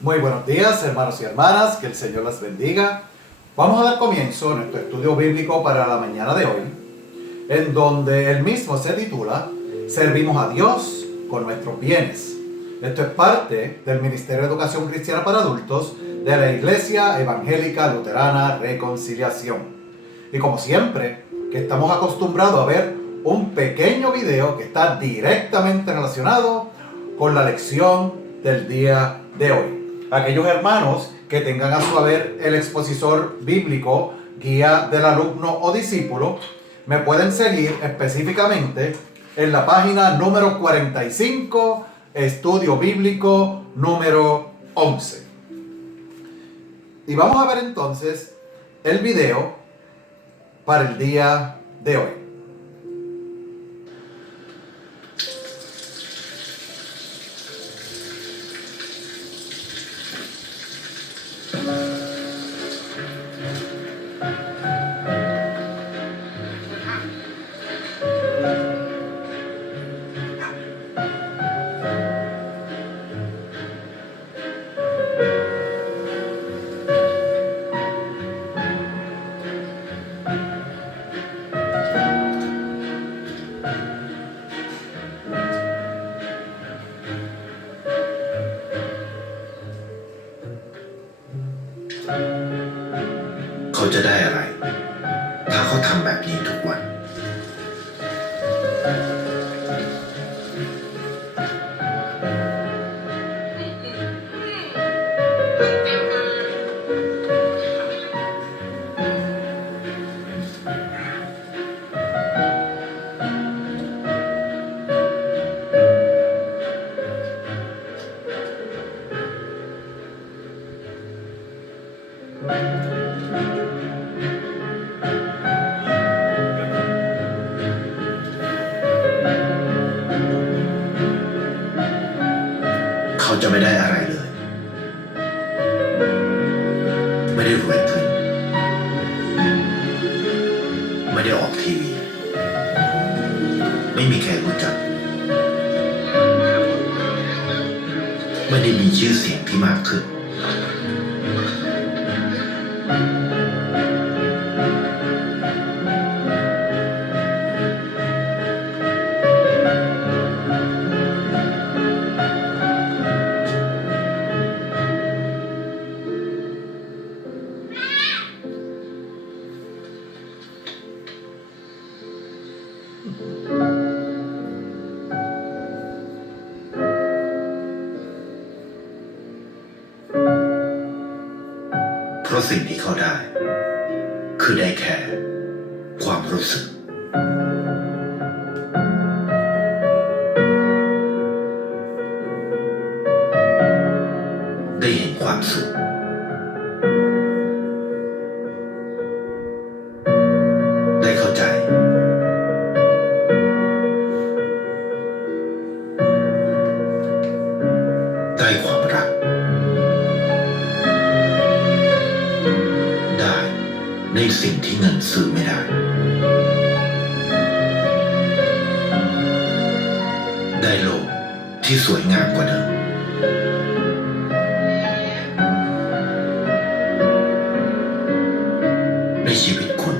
Muy buenos días, hermanos y hermanas, que el Señor las bendiga. Vamos a dar comienzo a nuestro estudio bíblico para la mañana de hoy, en donde el mismo se titula Servimos a Dios con nuestros bienes. Esto es parte del Ministerio de Educación Cristiana para Adultos de la Iglesia Evangélica Luterana Reconciliación. Y como siempre, que estamos acostumbrados a ver un pequeño video que está directamente relacionado con la lección del día de hoy. Aquellos hermanos que tengan a su haber el expositor bíblico, guía del alumno o discípulo, me pueden seguir específicamente en la página número 45, estudio bíblico número 11. Y vamos a ver entonces el video para el día de hoy.เขาจะได้อะไรถ้าเขาทำแบบนี้ทุกวันเขาจะไม่ได้อะไรเลยไม่ได้รวยขึ้นไม่ได้ออกทีวีไม่มีใครรู้จักไม่ได้มีชื่อเสียงที่มากขึ้นเพราะสิ่งที่เขาได้คือได้แค่ความรู้สึกได้เห็นความสุขได้เข้าใจได้ความรักได้ในสิ่งที่เงินซื้อไม่ได้ได้โลกที่สวยงามกว่าเดิมในชีวิตคุณ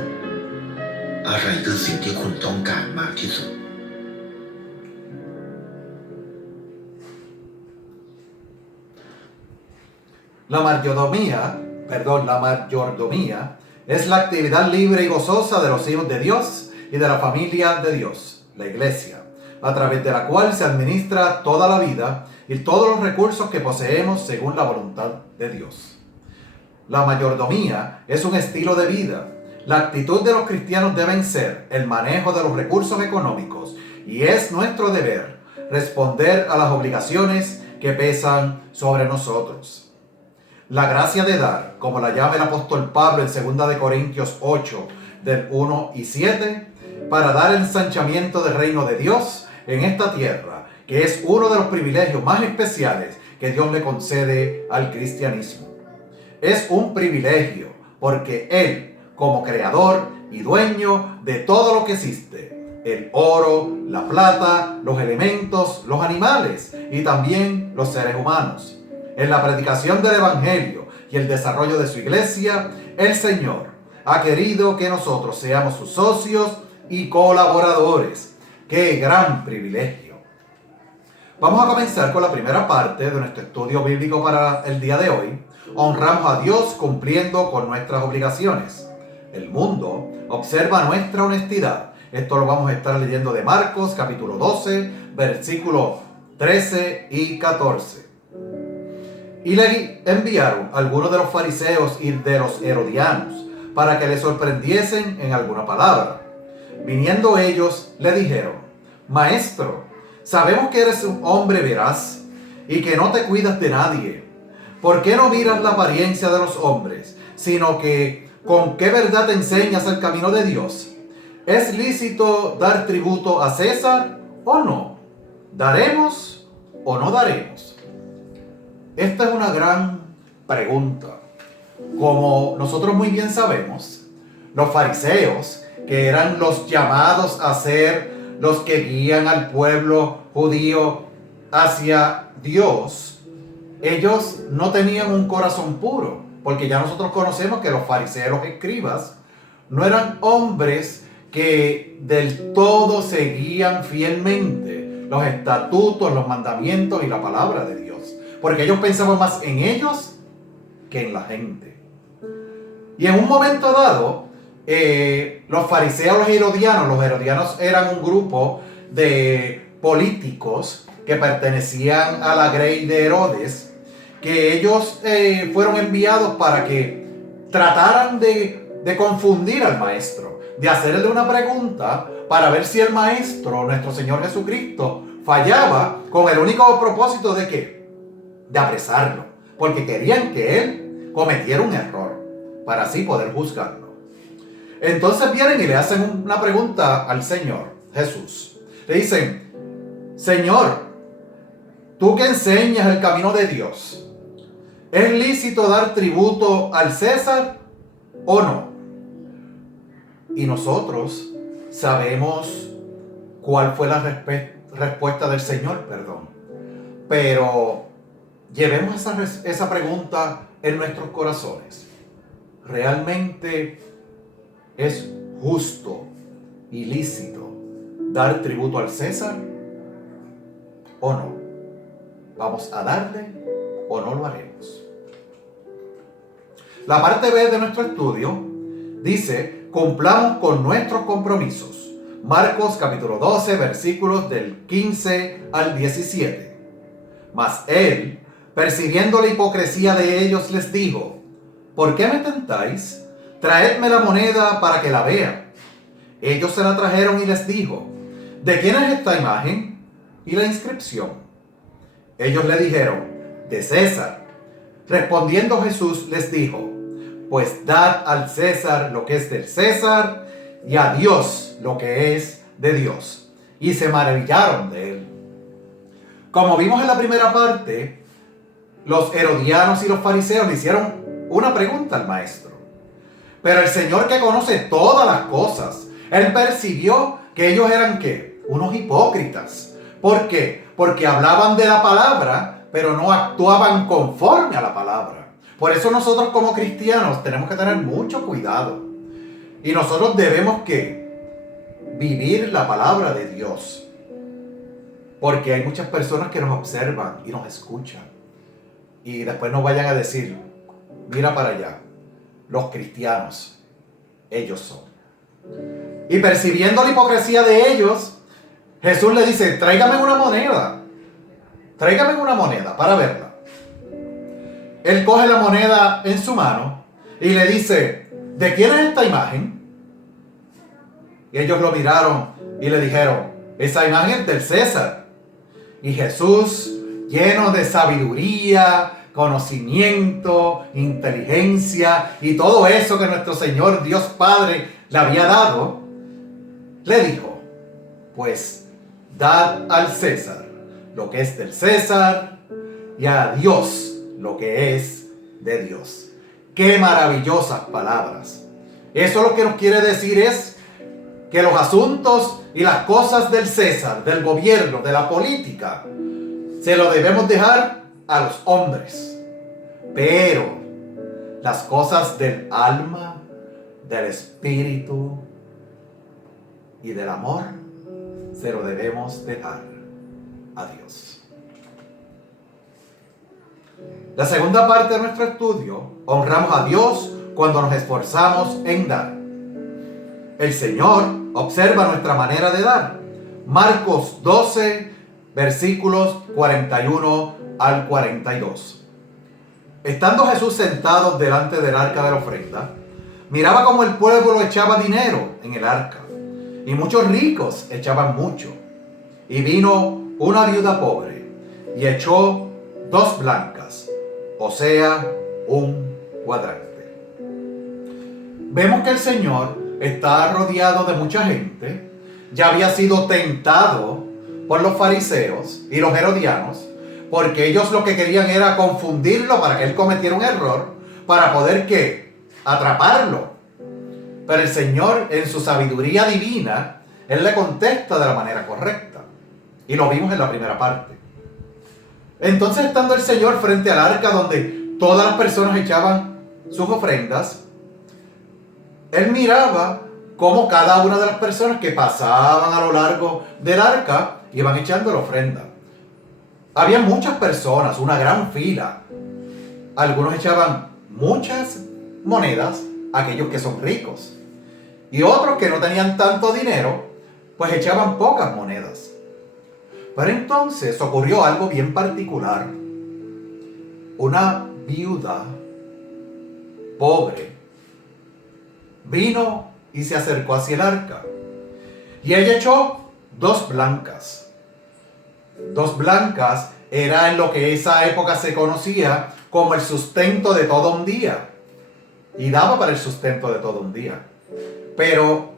อะไรคือสิ่งที่คุณต้องการมากที่สุดLa mayordomía es la actividad libre y gozosa de los hijos de Dios y de la familia de Dios, la Iglesia, a través de la cual se administra toda la vida y todos los recursos que poseemos según la voluntad de Dios. La mayordomía es un estilo de vida. La actitud de los cristianos debe ser el manejo de los recursos económicos y es nuestro deber responder a las obligaciones que pesan sobre nosotros. La gracia de dar, como la llama el apóstol Pablo en 2 de Corintios 8, del 1 y 7, para dar el ensanchamiento del reino de Dios en esta tierra, que es uno de los privilegios más especiales que Dios le concede al cristianismo. Es un privilegio porque Él, como creador y dueño de todo lo que existe, el oro, la plata, los elementos, los animales y también los seres humanos, en la predicación del Evangelio y el desarrollo de su iglesia, el Señor ha querido que nosotros seamos sus socios y colaboradores. ¡Qué gran privilegio! Vamos a comenzar con la primera parte de nuestro estudio bíblico para el día de hoy. Honramos a Dios cumpliendo con nuestras obligaciones. El mundo observa nuestra honestidad. Esto lo vamos a estar leyendo de Marcos, capítulo 12, versículos 13 y 14. Y le enviaron algunos de los fariseos y de los herodianos para que le sorprendiesen en alguna palabra. Viniendo ellos, le dijeron: Maestro, sabemos que eres un hombre veraz y que no te cuidas de nadie. ¿Por qué no miras la apariencia de los hombres, sino que con qué verdad te enseñas el camino de Dios? ¿Es lícito dar tributo a César o no? ¿Daremos o no daremos? Esta es una gran pregunta. Como nosotros muy bien sabemos, los fariseos, que eran los llamados a ser los que guían al pueblo judío hacia Dios, ellos no tenían un corazón puro, porque ya nosotros conocemos que los fariseos, los escribas, no eran hombres que del todo seguían fielmente los estatutos, los mandamientos y la palabra de Dios, porque ellos pensaban más en ellos que en la gente. Y en un momento dado, los fariseos, los herodianos eran un grupo de políticos que pertenecían a la grey de Herodes, que ellos fueron enviados para que trataran de confundir al maestro, de hacerle una pregunta para ver si el maestro, nuestro Señor Jesucristo, fallaba, con el único propósito de ¿qué? De apresarlo, porque querían que él cometiera un error, para así poder juzgarlo. Entonces vienen y le hacen una pregunta al Señor Jesús. Le dicen: Señor, tú que enseñas el camino de Dios, ¿es lícito dar tributo al César o no? Y nosotros sabemos cuál fue la respuesta del Señor, pero llevemos esa pregunta en nuestros corazones. ¿Realmente es justo y lícito dar tributo al César o no? ¿Vamos a darle o no lo haremos? La parte B de nuestro estudio dice: cumplamos con nuestros compromisos. Marcos capítulo 12, versículos del 15 al 17. Mas él, percibiendo la hipocresía de ellos, les dijo: ¿por qué me tentáis? Traedme la moneda para que la vea. Ellos se la trajeron y les dijo: ¿de quién es esta imagen y la inscripción? Ellos le dijeron: de César. Respondiendo Jesús les dijo: pues dad al César lo que es del César y a Dios lo que es de Dios. Y se maravillaron de él. Como vimos en la primera parte, los herodianos y los fariseos le hicieron una pregunta al maestro. Pero el Señor, que conoce todas las cosas, él percibió que ellos eran ¿qué? Unos hipócritas. ¿Por qué? Porque hablaban de la palabra, pero no actuaban conforme a la palabra. Por eso nosotros como cristianos tenemos que tener mucho cuidado. Y nosotros debemos ¿qué? Vivir la palabra de Dios. Porque hay muchas personas que nos observan y nos escuchan. Y después nos vayan a decir: mira para allá, los cristianos, ellos son. Y percibiendo la hipocresía de ellos, Jesús le dice: tráigame una moneda. Tráigame una moneda para verla. Él coge la moneda en su mano y le dice: ¿de quién es esta imagen? Y ellos lo miraron y le dijeron: esa imagen es del César. Y Jesús, lleno de sabiduría, conocimiento, inteligencia y todo eso que nuestro Señor Dios Padre le había dado, le dijo: pues dad al César lo que es del César y a Dios lo que es de Dios. ¡Qué maravillosas palabras! Eso lo que nos quiere decir es que los asuntos y las cosas del César, del gobierno, de la política, se lo debemos dejar a los hombres, pero las cosas del alma, del espíritu y del amor se lo debemos dejar a Dios. La segunda parte de nuestro estudio, honramos a Dios cuando nos esforzamos en dar. El Señor observa nuestra manera de dar. Marcos 12, versículos 41 al 42. Estando Jesús sentado delante del arca de la ofrenda, miraba cómo el pueblo echaba dinero en el arca, y muchos ricos echaban mucho. Y vino una viuda pobre, y echó 2 blancas, o sea, un cuadrante. Vemos que el Señor está rodeado de mucha gente. Ya había sido tentado por los fariseos y los herodianos, porque ellos lo que querían era confundirlo para que él cometiera un error, para poder ¿qué? Atraparlo. Pero el Señor, en su sabiduría divina, él le contesta de la manera correcta. Y lo vimos en la primera parte. Entonces, estando el Señor frente al arca donde todas las personas echaban sus ofrendas, él miraba cómo cada una de las personas que pasaban a lo largo del arca iban echando la ofrenda. Había muchas personas, una gran fila. Algunos echaban muchas monedas, aquellos que son ricos. Y otros que no tenían tanto dinero, pues echaban pocas monedas. Pero entonces ocurrió algo bien particular. Una viuda pobre vino y se acercó hacia el arca. Y ella echó 2 blancas. 2 blancas era en lo que esa época se conocía como el sustento de todo un día. Y daba para el sustento de todo un día. Pero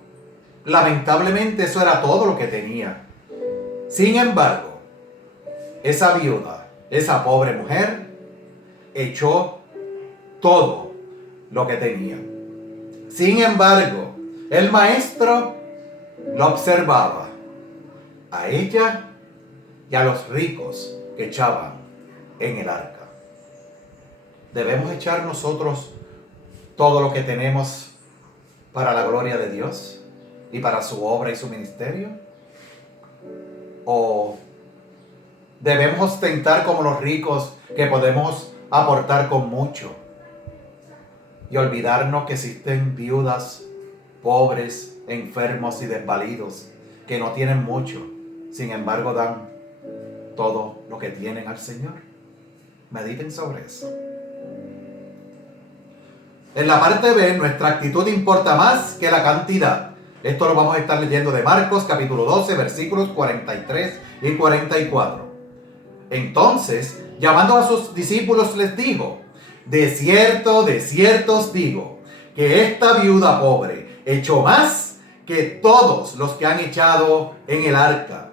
lamentablemente eso era todo lo que tenía. Sin embargo, esa viuda, esa pobre mujer, echó todo lo que tenía. Sin embargo, el maestro lo observaba a ella y a los ricos que echaban en el arca. ¿Debemos echar nosotros todo lo que tenemos para la gloria de Dios y para su obra y su ministerio? ¿O debemos ostentar como los ricos que podemos aportar con mucho y olvidarnos que existen viudas, pobres, enfermos y desvalidos que no tienen mucho, sin embargo dan todo lo que tienen al Señor? Mediten sobre eso. En la parte B, nuestra actitud importa más que la cantidad. Esto lo vamos a estar leyendo de Marcos capítulo 12, versículos 43 y 44. Entonces, llamando a sus discípulos, les dijo: de cierto os digo, que esta viuda pobre echó más que todos los que han echado en el arca.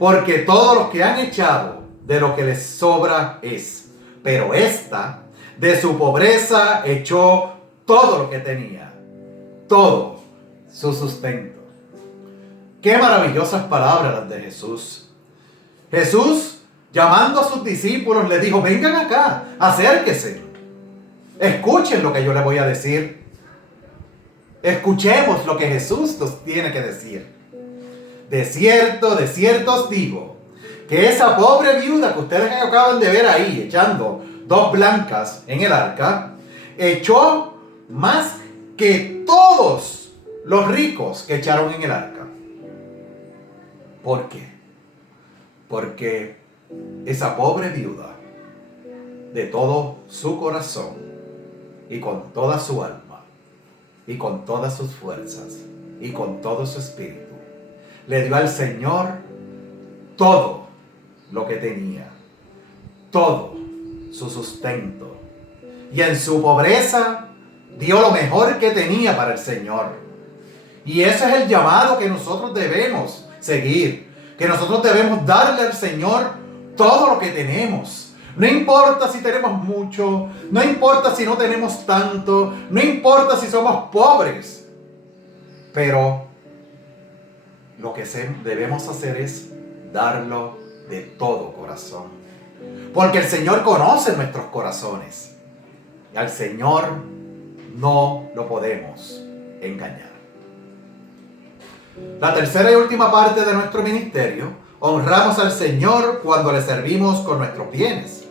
Porque todos los que han echado de lo que les sobra es, pero esta de su pobreza echó todo lo que tenía, todo su sustento. Qué maravillosas palabras las de Jesús. Jesús, llamando a sus discípulos, les dijo: vengan acá, acérquense, escuchen lo que yo les voy a decir. Escuchemos lo que Jesús nos tiene que decir. De cierto os digo, que esa pobre viuda que ustedes acaban de ver ahí, echando 2 blancas en el arca, echó más que todos los ricos que echaron en el arca. ¿Por qué? Porque esa pobre viuda, de todo su corazón y con toda su alma y con todas sus fuerzas y con todo su espíritu, le dio al Señor todo lo que tenía, todo su sustento, y en su pobreza dio lo mejor que tenía para el Señor. Y ese es el llamado que nosotros debemos seguir, que nosotros debemos darle al Señor todo lo que tenemos. No importa si tenemos mucho, no importa si no tenemos tanto, no importa si somos pobres, pero lo que debemos hacer es darlo de todo corazón, Porque el Señor conoce nuestros corazones. Y al Señor no lo podemos engañar. La tercera y última parte de nuestro ministerio: honramos al Señor cuando le servimos con nuestros bienes.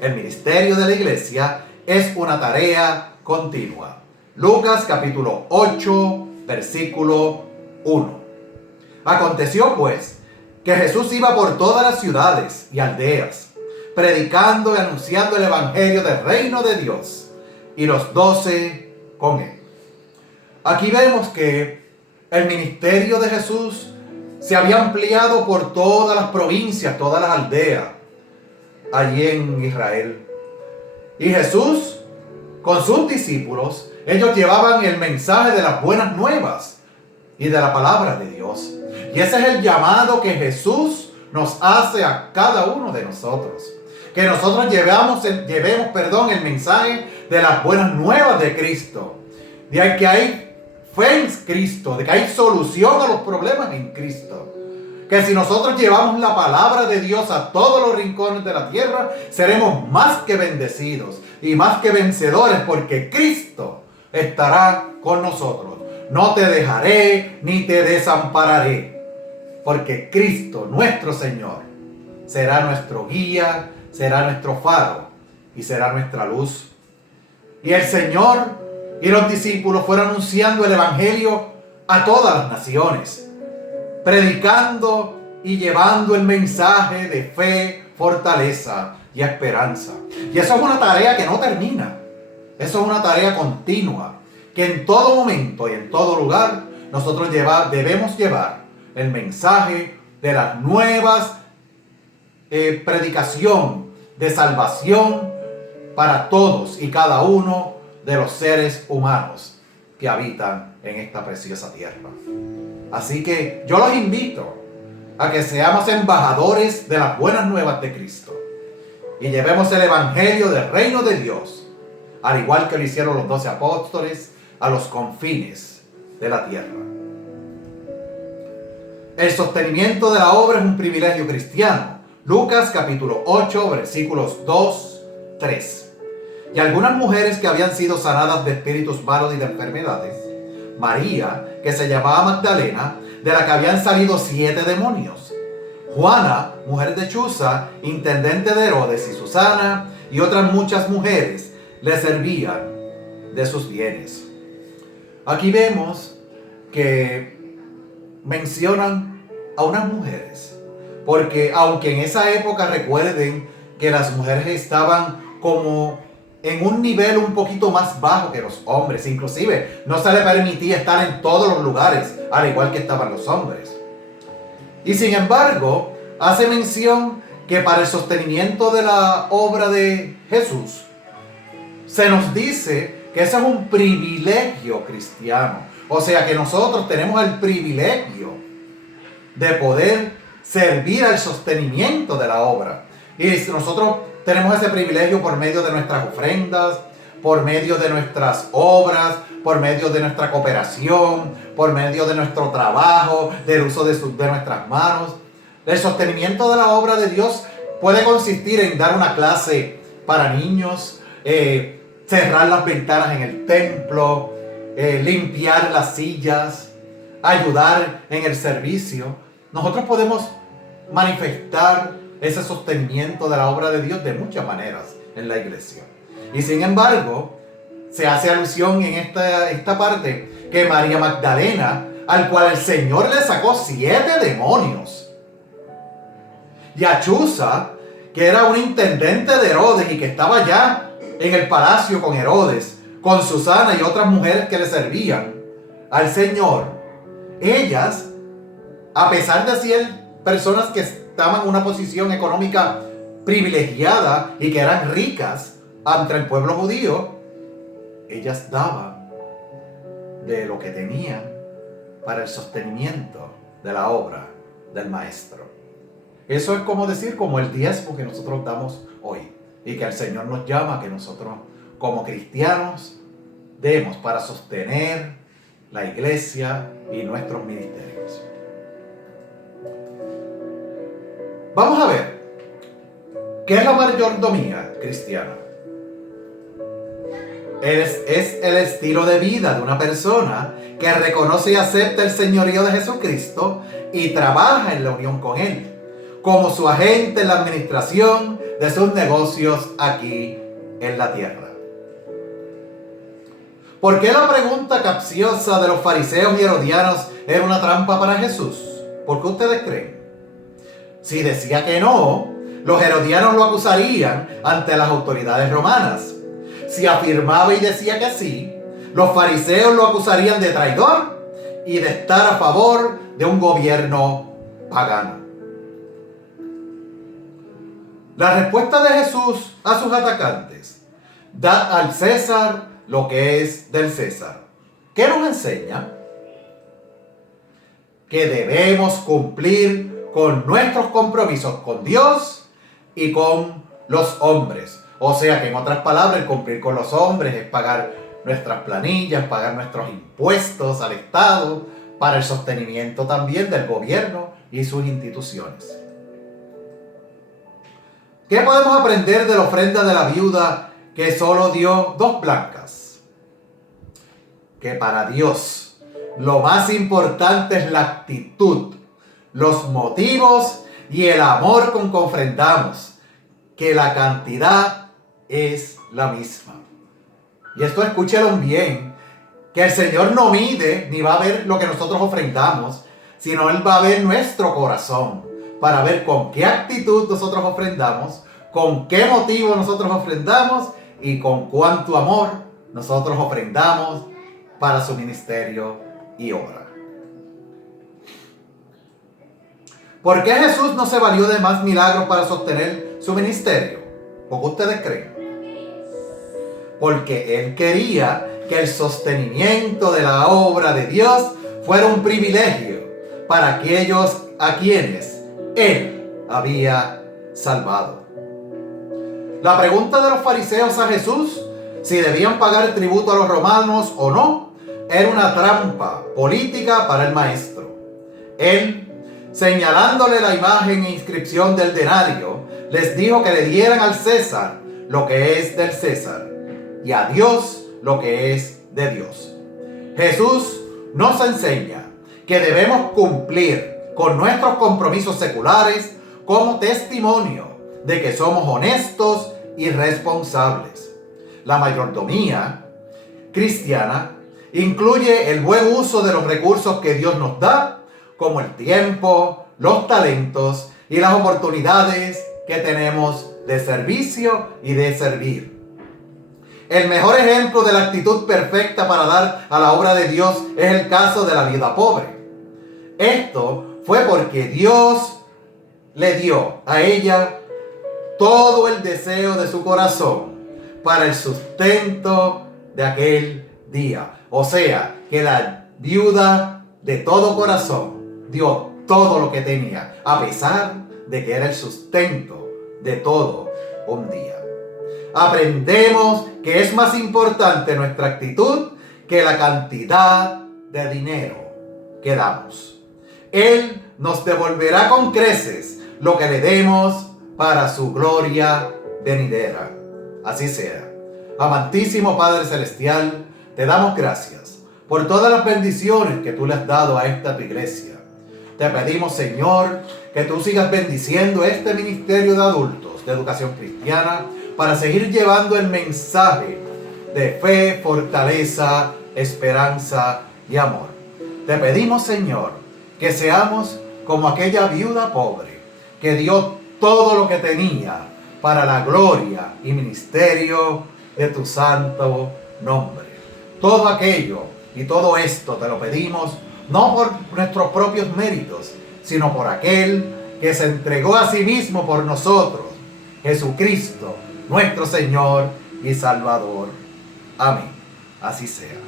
El ministerio de la iglesia es una tarea continua. Lucas capítulo 8, versículo 1. Aconteció pues que Jesús iba por todas las ciudades y aldeas, predicando y anunciando el evangelio del reino de Dios, y los 12 con él. Aquí vemos que el ministerio de Jesús se había ampliado por todas las provincias, todas las aldeas, allí en Israel. Y Jesús, con sus discípulos, ellos llevaban el mensaje de las buenas nuevas y de la palabra de Dios. Y ese es el llamado que Jesús nos hace a cada uno de nosotros. Que nosotros llevemos el mensaje de las buenas nuevas de Cristo. De que hay fe en Cristo, de que hay solución a los problemas en Cristo. Que si nosotros llevamos la palabra de Dios a todos los rincones de la tierra, seremos más que bendecidos y más que vencedores, porque Cristo estará con nosotros. No te dejaré ni te desampararé, porque Cristo, nuestro Señor, será nuestro guía, será nuestro faro y será nuestra luz. Y el Señor y los discípulos fueron anunciando el evangelio a todas las naciones, predicando y llevando el mensaje de fe, fortaleza y esperanza. Y eso es una tarea que no termina. Eso es una tarea continua, que en todo momento y en todo lugar nosotros debemos llevar el mensaje de las nuevas predicación de salvación para todos y cada uno de los seres humanos que habitan en esta preciosa tierra. Así que yo los invito a que seamos embajadores de las buenas nuevas de Cristo y llevemos el evangelio del reino de Dios, al igual que lo hicieron los 12 apóstoles, a los confines de la tierra. El sostenimiento de la obra es un privilegio cristiano. Lucas capítulo 8, versículos 2, 3. Y algunas mujeres que habían sido sanadas de espíritus malos y de enfermedades, María, que se llamaba Magdalena, de la que habían salido 7 demonios, Juana, mujer de Chuza, intendente de Herodes, y Susana, y otras muchas mujeres le servían de sus bienes. Aquí vemos que mencionan a unas mujeres, porque aunque en esa época recuerden que las mujeres estaban como en un nivel un poquito más bajo que los hombres, inclusive no se les permitía estar en todos los lugares, al igual que estaban los hombres. Y sin embargo, hace mención que para el sostenimiento de la obra de Jesús, se nos dice que eso es un privilegio cristiano. O sea que nosotros tenemos el privilegio de poder servir al sostenimiento de la obra. Y nosotros tenemos ese privilegio por medio de nuestras ofrendas, por medio de nuestras obras, por medio de nuestra cooperación, por medio de nuestro trabajo, del uso de nuestras manos. El sostenimiento de la obra de Dios puede consistir en dar una clase para niños, cerrar las ventanas en el templo, limpiar las sillas, ayudar en el servicio. Nosotros podemos manifestar ese sostenimiento de la obra de Dios de muchas maneras en la iglesia. Y sin embargo, se hace alusión en esta parte que María Magdalena, al cual el Señor le sacó 7 demonios, y a Chuza, que era un intendente de Herodes y que estaba ya en el palacio con Herodes, con Susana y otras mujeres que le servían al Señor, ellas, a pesar de ser personas que estaban en una posición económica privilegiada y que eran ricas ante el pueblo judío, ellas daban de lo que tenían para el sostenimiento de la obra del Maestro. Eso es como decir, como el diezmo que nosotros damos hoy, y que el Señor nos llama a que nosotros como cristianos demos para sostener la iglesia y nuestros ministerios. Vamos a ver ¿Qué es la mayordomía cristiana? Es el estilo de vida de una persona que reconoce y acepta el señorío de Jesucristo y trabaja en la unión con Él, como su agente en la administración de sus negocios aquí en la tierra. ¿Por qué la pregunta capciosa de los fariseos y herodianos era una trampa para Jesús? ¿Por qué ustedes creen? Si decía que no, los herodianos lo acusarían ante las autoridades romanas. Si afirmaba y decía que sí, los fariseos lo acusarían de traidor y de estar a favor de un gobierno pagano. La respuesta de Jesús a sus atacantes: dad al César lo que es del César. ¿Qué nos enseña? Que debemos cumplir con nuestros compromisos con Dios y con los hombres. O sea que, en otras palabras, el cumplir con los hombres es pagar nuestras planillas, pagar nuestros impuestos al Estado, para el sostenimiento también del gobierno y sus instituciones. ¿Qué podemos aprender de la ofrenda de la viuda que solo dio 2 blancas? Que para Dios lo más importante es la actitud, los motivos y el amor con que ofrendamos, que la cantidad es la misma. Y esto escúchelo bien, que el Señor no mide ni va a ver lo que nosotros ofrendamos, sino Él va a ver nuestro corazón, para ver con qué actitud nosotros ofrendamos, con qué motivo nosotros ofrendamos y con cuánto amor nosotros ofrendamos para su ministerio y obra. ¿Por qué Jesús no se valió de más milagros para sostener su ministerio? ¿Por qué ustedes creen? Porque Él quería que el sostenimiento de la obra de Dios fuera un privilegio para aquellos a quienes Él había salvado. La pregunta de los fariseos a Jesús, si debían pagar el tributo a los romanos o no, era una trampa política para el maestro. Él, señalándole la imagen e inscripción del denario, les dijo que le dieran al César lo que es del César y a Dios lo que es de Dios. Jesús nos enseña que debemos cumplir con nuestros compromisos seculares como testimonio de que somos honestos y responsables. La mayordomía cristiana incluye el buen uso de los recursos que Dios nos da, como el tiempo, los talentos y las oportunidades que tenemos de servicio y de servir. El mejor ejemplo de la actitud perfecta para dar a la obra de Dios es el caso de la viuda pobre. Esto fue porque Dios le dio a ella todo el deseo de su corazón para el sustento de aquel día. O sea, que la viuda de todo corazón dio todo lo que tenía, a pesar de que era el sustento de todo un día. Aprendemos que es más importante nuestra actitud que la cantidad de dinero que damos. Él nos devolverá con creces lo que le demos para su gloria venidera. Así sea. Amantísimo Padre Celestial, te damos gracias por todas las bendiciones que tú le has dado a esta tu iglesia. Te pedimos, Señor, que tú sigas bendiciendo este ministerio de adultos de educación cristiana para seguir llevando el mensaje de fe, fortaleza, esperanza y amor. Te pedimos, Señor, que seamos como aquella viuda pobre que dio todo lo que tenía para la gloria y ministerio de tu santo nombre. Todo aquello y todo esto te lo pedimos no por nuestros propios méritos, sino por aquel que se entregó a sí mismo por nosotros, Jesucristo, nuestro Señor y Salvador. Amén. Así sea.